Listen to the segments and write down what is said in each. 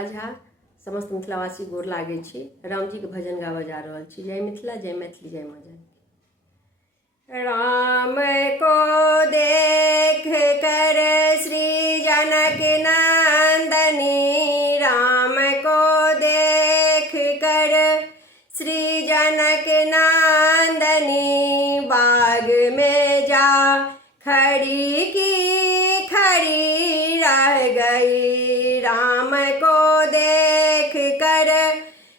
झा समस्त मिथिलावासी गोर लागे छी। राम जी के भजन गावा जा रहल छी। जय मिथिला, जय मैथिली, जय माँ जानकी। राम को देख कर श्री जनक नंदनी, राम को देख कर श्री जनक नंदनी, बाग में जा खड़ी की खड़ी रह गई। राम को देख कर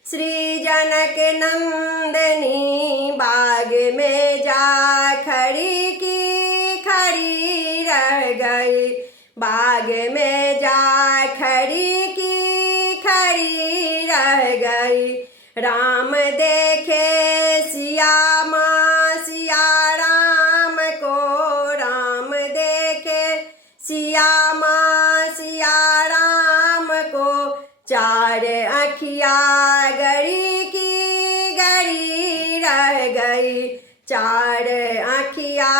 श्री जनक नंदनी, बाग में जा खड़ी की खड़ी रह गई। बाग में जा खड़ी की खड़ी रह गई। राम देखे सिया माँ सिया राम को, राम देखे सिया माँ सिया राम को, चार अखिया गड़ी की गड़ी रह गई। चार अखिया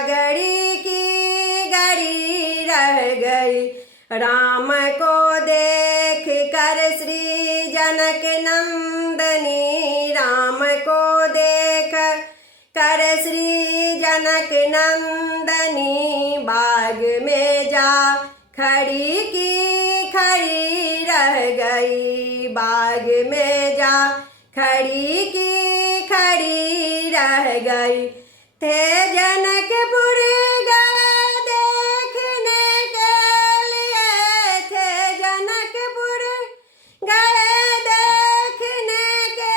गड़ी की गड़ी रह गई। राम को देख कर श्री जनक नंदनी, राम को देख कर श्री जनक नंदनी, बाग में जा खड़ी की खड़ी रह गई। बाग में जा खड़ी की खड़ी रह गई। थे जनकपुर गए देखने के लिए, थे जनकपुर गए देखने के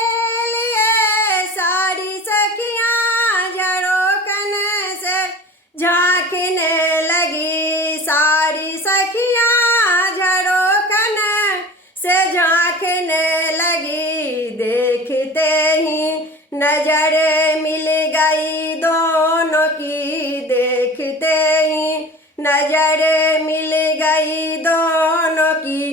लिए, सारी सखियां झरोखन से झांकने लगी। सारी सखियां झरोखन से झांकने लगी। देखते ही नजर मिल गई दोनों की, देखते ही नजर मिल गई दोनों की।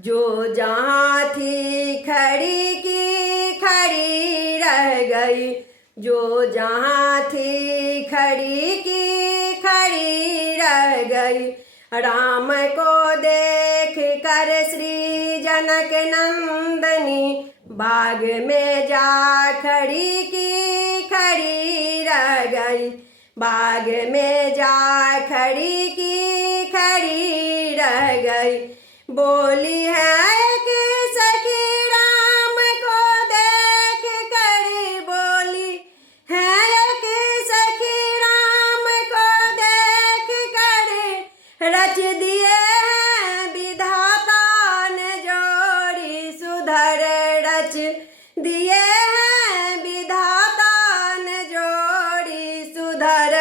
जो जहाँ थी खड़ी की खड़ी रह गई। जो जहाँ थी खड़ी की खड़ी रह गई। राम को देख कर श्री जनक नंदनी, बाग में जा खड़ी की खड़ी रह गई। बाग में जा खड़ी की खड़ी रह गई। बोली है कि सखी राम को देख कर, बोली है कि सखी राम को देख कर, रच दिए हैं विधाता ने जोड़ी सुधर, रच दिए हैं विधाता ने जोड़ी सुधर।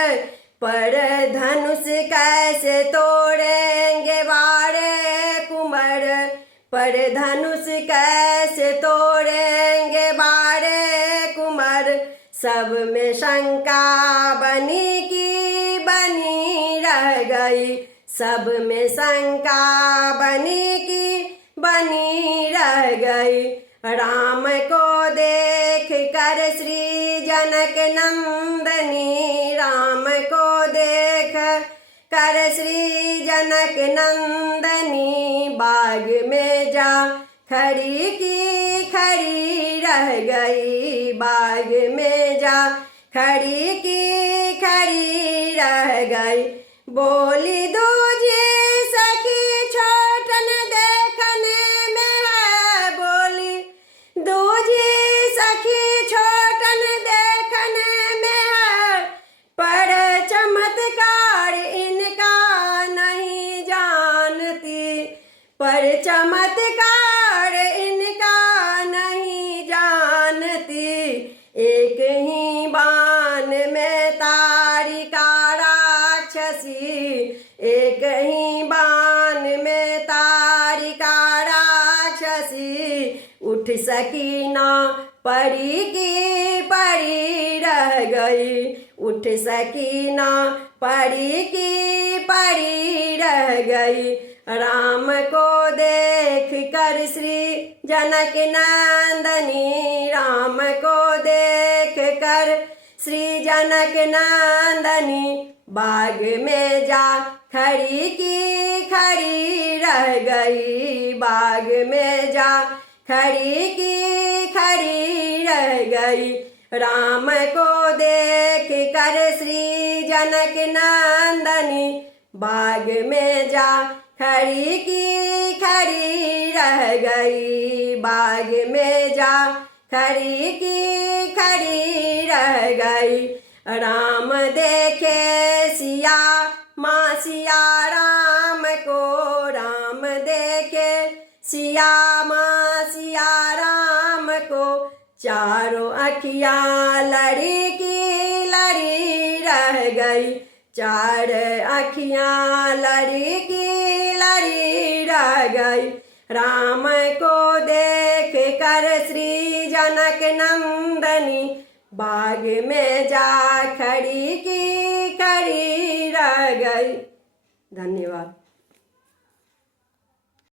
पर धनुष कैसे तोड़ेंगे बारे कुंवर, पर धनुष कैसे तोड़ेंगे बारे कुंवर। सब में शंका बनी की बनी रह गई। सब में शंका बनी की बनी रह गई। राम को देख कर श्री जनक नंदनी, राम को देख कर श्री जनक नंदनी, बाग में जा खड़ी की खड़ी रह गई। बाग में जा खड़ी की खड़ी रह गई। बोली दूजी सखी छोटन देखने में है, बोली दूजी सखी छोटन देखने में है, पर चमत्कार इनका नहीं जानती। पर चमत्कार इनका नहीं जानती। एक ही बाण में तारिका राक्षसी, एक ही बाण में तारिका राक्षसी। उठ सकी ना परी की परी रह गई। उठ सकी ना परी की परी रह गई। राम को देख कर श्री जनक नंदनी, राम को देख कर श्री जनक नंदनी, बाग में जा खड़ी की खड़ी रह गई, बाग में जा खड़ी की खड़ी रह गई। राम को देख कर श्री जनक नंदनी बाग में जा खड़ी की खड़ी रह गई, बाग में जा खड़ी की खड़ी रह गई। राम देखे सिया माँ सिया राम को, राम देखे सिया माँ सिया राम को, चारों अखियाँ लड़ी की लड़ी रह गई, चार अखियाँ लड़ी की लड़ी रह गई। राम को देख कर श्री जनक नंदनी बाग में जा खड़ी की खड़ी रह गई। धन्यवाद।